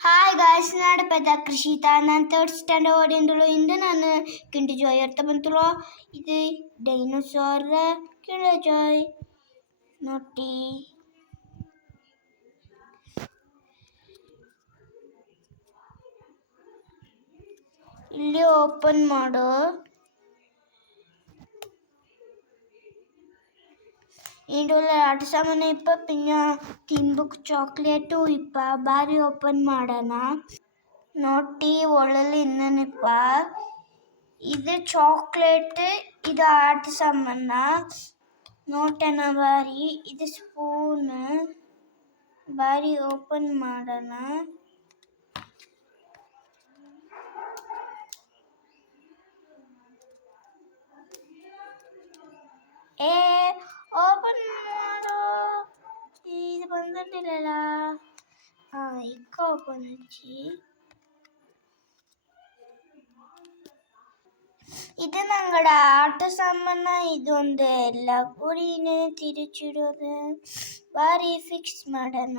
Hi guys ನಾಡ ಪೆದ್ದ ಕೃಷಿತ ನಾನು third standard ಓದಿಂದಳು ಇಂದು ನಾನು ಕಿಂಡಿ ಜಾಯ್ ಅರ್ಥ ಬಂತುlo ಇದು ಡೈನೋಸಾರ್ ಕಿಂಡಿ ಜಾಯ್ ನೋಡಿ ಇಲ್ಲಿ ಓಪನ್ ಮಾಡು ಇಂಡೋಲ್ಲ ಆಟ ಸಾಮಾನು ಇಪ್ಪ ಪಿನ್ನ ತಿನ್ಬುಕ್ ಚಾಕ್ಲೇಟು ಇಪ್ಪ ಬಾರಿ ಓಪನ್ ಮಾಡೋಣ ನೋಡಿ ಒಳ್ಳಲ್ಲಿ ಇನ್ನನಿಪ್ಪ ಇದು ಚಾಕ್ಲೇಟ್ ಇದು ಆಟ ಸಾಮಾನ ನೋಟನ ಬಾರಿ ಇದು ಸ್ಪೂನ್ ಬಾರಿ ಓಪನ್ ಮಾಡೋಣ ಏ ಓಪನ್ ಮಾಡು ಇದು ಬಂದಿರಲಿಲ್ಲ ಇಕ್ಕ ಓಪನ್ ಹಚ್ಚಿ ಇದು ನಂಗಡ ಆಟ ಸಾಮಾನ ಇದೊಂದು ಎಲ್ಲ ಗುರಿನೇ ತಿರುಚಿಡೋದು ಬಾರಿ ಫಿಕ್ಸ್ ಮಾಡೋಣ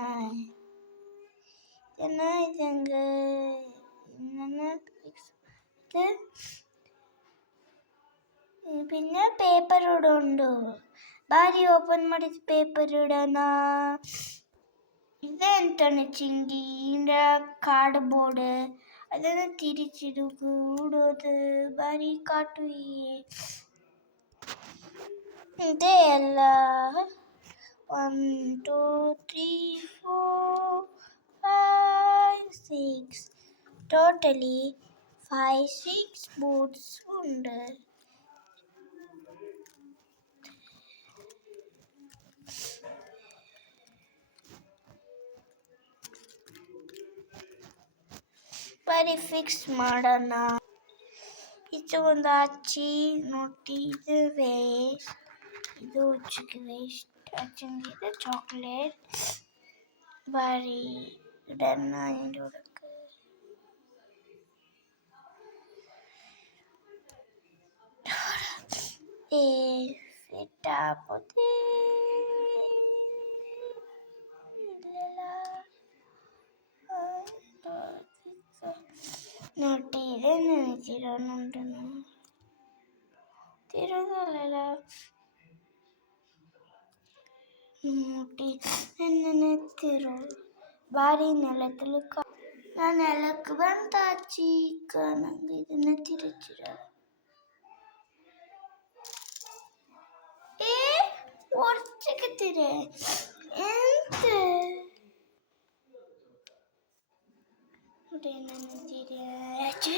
ಇದಂಗೆ ಫಿಕ್ಸ್ പിന്നെ പേപ്പർ ഇവിടെ ഉണ്ട് ഭാര്യ ഓപ്പൺ ಮಾಡಿದ പേപ്പർ ഇടണ ഇതെന്താണ് ചിണ്ടിൻ്റെ ಕಾರ್ಡ್ಬೋರ್ಡ್ ಅದನ್ನು ತಿರುಚಿಡುವುದು ಬಾರಿ ಕಾಟು ಇದೆ ಎಲ್ಲ 1 2 3 4 5 6 ಟೋಟಲಿ 5 6 ബോർഡ്സ് ഉണ്ട് ಬಾರಿ ಫಿಕ್ಸ್ ಮಾಡೋಣ ಇದು ಒಂದು ಹಚ್ಚಿ ನೋಡಿ ಇದು ವೇಸ್ಟ್ ಇದು ಚಿಕ್ಕ ವೇಸ್ಟ್ ಹಚ್ಚಂಗಿದೆ ಚಾಕ್ಲೇಟ್ ಬಾರಿ ಇಡನ್ನ ಹಿಂಡುಡಕ್ಕೆ ಫಿಟ್ ಆಗೋದೆ ನೋಡಿ ಇದೇನು ತಿರೋನುಂಟು ತಿರೋದಲ್ಲ ನೋಡಿ ತಿರೋ ಬಾರಿ ನೆಲದಲ್ಲಿ ನಾನು ನೆಲಕ್ಕೆ ಬಂತ ಚೀಕ ನಂಗೆ ಇದನ್ನ ತಿರುಚಿರ ಒರ್ಚಕತ್ತೀರೆ ಎಂತ ನಾನು ತಿರುಚಿ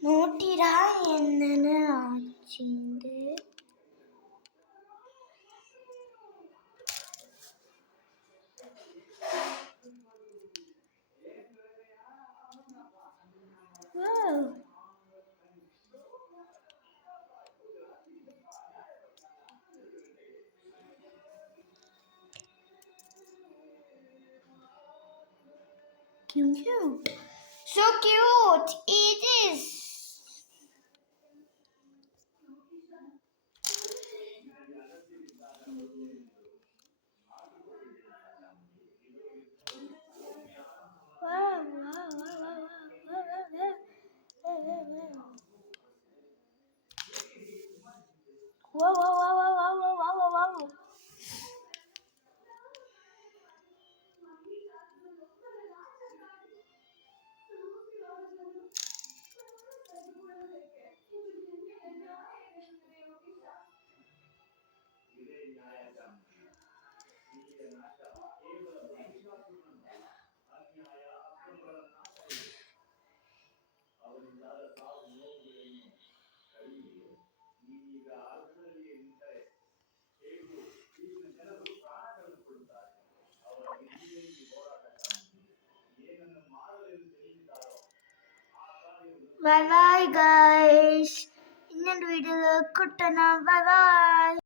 നോട്ടിരാ എന്നെ ആച്ചിണ്ട് Cute. So cute. It is. Wow, wow, wow, wow, wow, wow, wow, wow, wow, wow, wow, wow, wow, wow. Bye bye guys. ಇನ್ನೊಂದು ವಿಡಿಯೋದಲ್ಲಿ ಕೊಟ್ಟಣ. Bye bye.